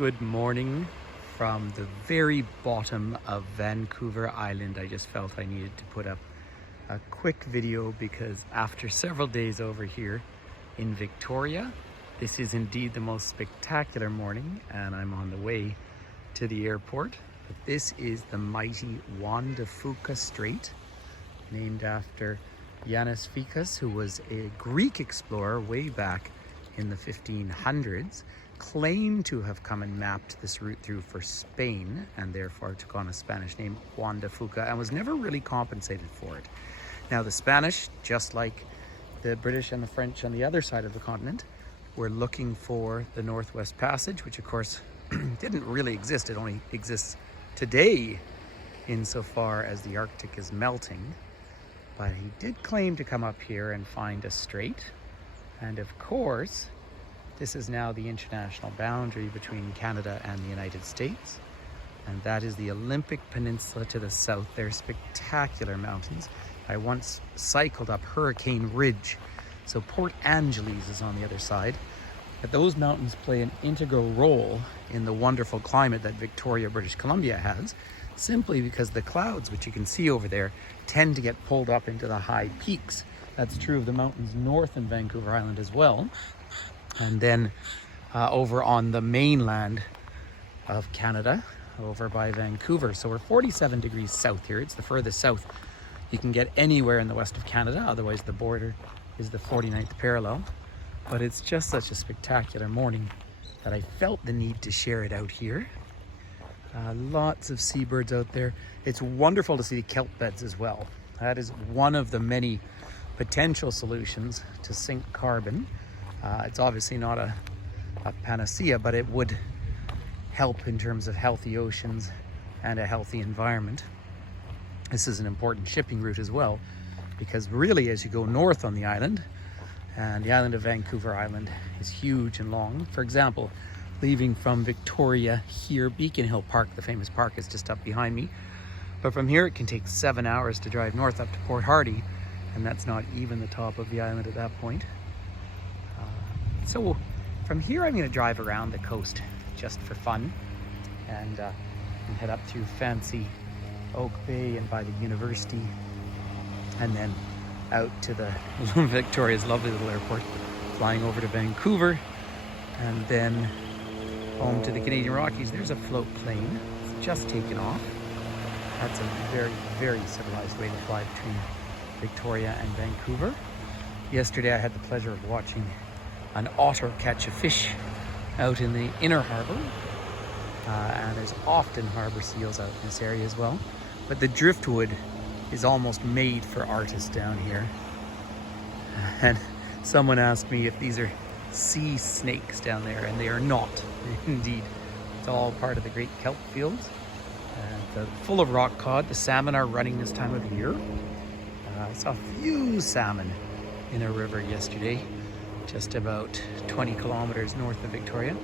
Good morning from the very bottom of Vancouver Island. I just felt I needed to put up a quick video because after several days over here in Victoria, this is indeed the most spectacular morning and I'm on the way to the airport. But this is the mighty Juan de Fuca Strait, named after Ioannis Ficus, who was a Greek explorer way back in the 1500s, claimed to have come and mapped this route through for Spain and therefore took on a Spanish name, Juan de Fuca, and was never really compensated for it. Now the Spanish, just like the British and the French on the other side of the continent, were looking for the Northwest Passage, which of course didn't really exist. It only exists today insofar as the Arctic is melting. But he did claim to come up here and find a strait. And of course, this is now the international boundary between Canada and the United States. And that is the Olympic Peninsula to the south. They're spectacular mountains. I once cycled up Hurricane Ridge. So Port Angeles is on the other side. But those mountains play an integral role in the wonderful climate that Victoria, British Columbia has, simply because the clouds, which you can see over there, tend to get pulled up into the high peaks. That's true of the mountains north in Vancouver Island as well. And then over on the mainland of Canada, over by Vancouver. So we're 47 degrees south here. It's the furthest south you can get anywhere in the west of Canada. Otherwise the border is the 49th parallel. But it's just such a spectacular morning that I felt the need to share it out here. Lots of seabirds out there. It's wonderful to see the kelp beds as well. That is one of the many potential solutions to sink carbon. It's obviously not a panacea, but it would help in terms of healthy oceans and a healthy environment. This is an important shipping route as well, because really as you go north on the island, and the island of Vancouver Island is huge and long. For example, leaving from Victoria here, Beacon Hill Park, the famous park, is just up behind me. But from here it can take 7 hours to drive north up to Port Hardy, and that's not even the top of the island at that point. So from here I'm going to drive around the coast just for fun and head up through fancy Oak Bay and by the university, and then out to the Victoria's lovely little airport, flying over to Vancouver, and then home to the Canadian Rockies. There's a float plane. It's just taken off. That's a very, very civilized way to fly between Victoria and Vancouver. Yesterday I had the pleasure of watching an otter catch a fish out in the inner harbour, and there's often harbour seals out in this area as well. But the driftwood is almost made for artists down here. And someone asked me if these are sea snakes down there, and they are not. Indeed, it's all part of the great kelp fields. And full of rock cod. The salmon are running this time of year. I saw a few salmon in a river yesterday, just about 20 kilometers north of Victoria.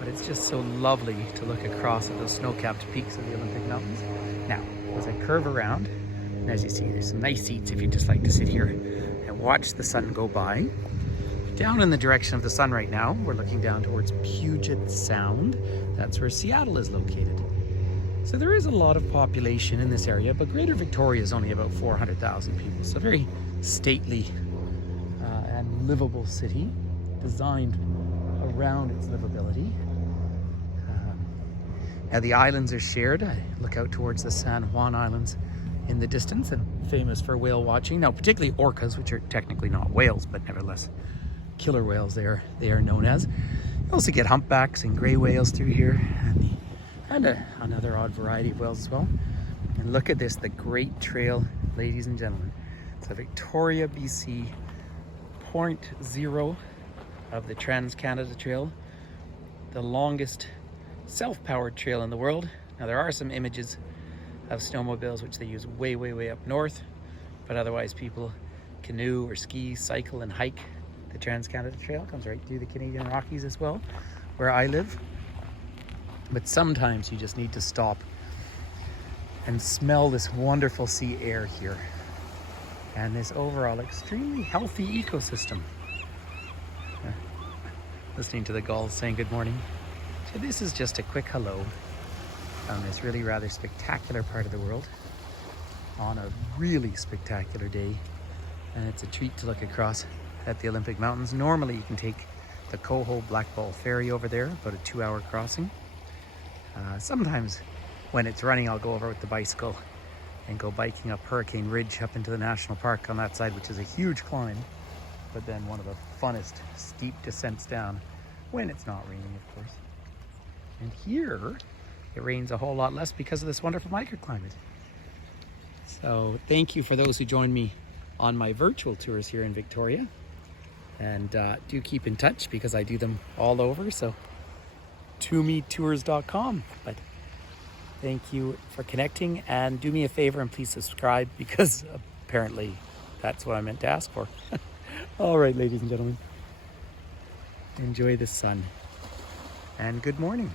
But it's just so lovely to look across at those snow-capped peaks of the Olympic Mountains. Now, as I curve around, and as you see, there's some nice seats if you'd just like to sit here and watch the sun go by. Down in the direction of the sun right now, we're looking down towards Puget Sound. That's where Seattle is located. So there is a lot of population in this area, but Greater Victoria is only about 400,000 people. So a very stately and livable city, designed around its livability. Now the islands are shared. I look out towards the San Juan Islands in the distance, and famous for whale watching. Now particularly orcas, which are technically not whales, but nevertheless killer whales they are known as. You also get humpbacks and gray whales through here, and another odd variety of whales as well. And look at this, the Great Trail, ladies and gentlemen. It's a Victoria, BC, point zero of the Trans-Canada Trail, the longest self-powered trail in the world. Now there are some images of snowmobiles which they use way, way, way up north, but otherwise people canoe or ski, cycle and hike the Trans-Canada Trail. Comes right through the Canadian Rockies as well, where I live. But sometimes you just need to stop and smell this wonderful sea air here and this overall extremely healthy ecosystem. Listening to the gulls saying good morning This is just a quick hello on this really rather spectacular part of the world on a really spectacular day, and it's a treat to look across at the Olympic Mountains. Normally you can take the Coho Blackball Ferry over there, about a 2-hour crossing. Sometimes when it's running I'll go over with the bicycle and go biking up Hurricane Ridge up into the national park on that side, which is a huge climb, but then one of the funnest steep descents down when it's not raining, of course. And here it rains a whole lot less because of this wonderful microclimate. So thank you for those who joined me on my virtual tours here in Victoria, and do keep in touch because I do them all over, so toometours.com. But thank you for connecting, and do me a favor and please subscribe, because apparently that's what I meant to ask for. All right, ladies and gentlemen, enjoy the sun and good morning.